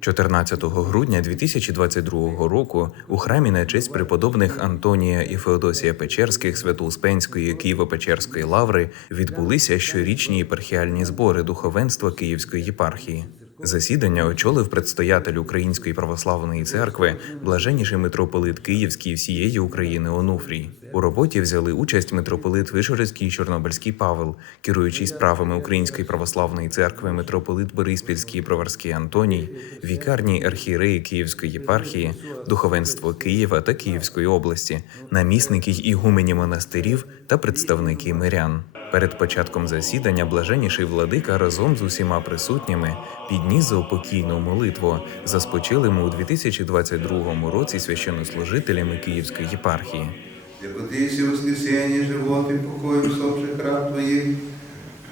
14 грудня 2022 року у храмі на честь преподобних Антонія і Феодосія Печерських Свято-Успенської Києво-Печерської лаври відбулися щорічні єпархіальні збори духовенства Київської єпархії. Засідання очолив предстоятель Української православної церкви, блаженніший митрополит Київський всієї України Онуфрій. У роботі взяли участь митрополит Вишгородський і Чорнобильський Павел, керуючий справами Української православної церкви, митрополит Бориспільський і Броварський Антоній, вікарні архієреї Київської єпархії, духовенство Києва та Київської області, намісники й ігумені монастирів та представники мирян. Перед початком засідання блаженніший владика разом з усіма присутніми підніс за упокійну молитву. За спочилими у 2022 році священнослужителями Київської єпархії. Якотися воскресенье, живот и покой усопших раб Твоих,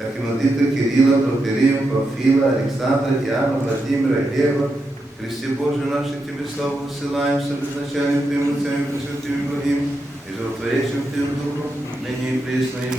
Архимандрита Кирилла, Протерим, Памфила, Александра, Диана, Владимира, Глеба, Христе Боже наше Тебе славу посылаем, с обозначанием Твоим Отцем и Пресвятым Благим, и животворящим Твоим Духом, ныне и пресно и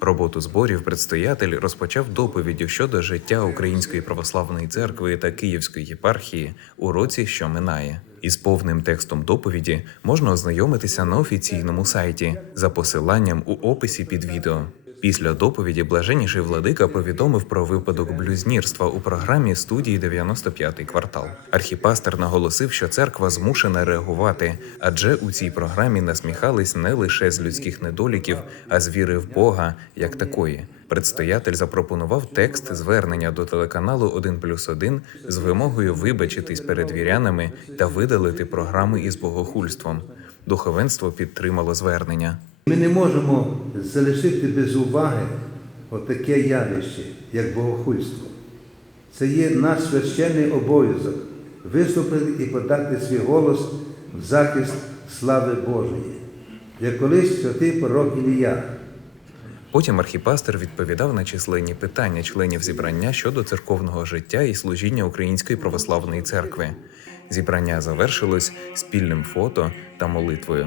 Роботу зборів предстоятель розпочав доповіддю щодо життя Української православної церкви та Київської єпархії у році, що минає. Із повним текстом доповіді можна ознайомитися на офіційному сайті за посиланням у описі під відео. Після доповіді блаженніший владика повідомив про випадок блюзнірства у програмі студії 95-й квартал. Архіпастер наголосив, що церква змушена реагувати, адже у цій програмі насміхались не лише з людських недоліків, а з віри в Бога як такої. Предстоятель запропонував текст звернення до телеканалу 1 плюс 1 з вимогою вибачитись перед вірянами та видалити програми із богохульством. Духовенство підтримало звернення. Ми не можемо залишити без уваги отаке явище, як богохульство. Це є наш священний обов'язок виступити і подати свій голос в захист слави Божої, як колись святий пророк Ілія. Потім архіпастер відповідав на численні питання членів зібрання щодо церковного життя і служіння Української православної церкви. Зібрання завершилось спільним фото та молитвою.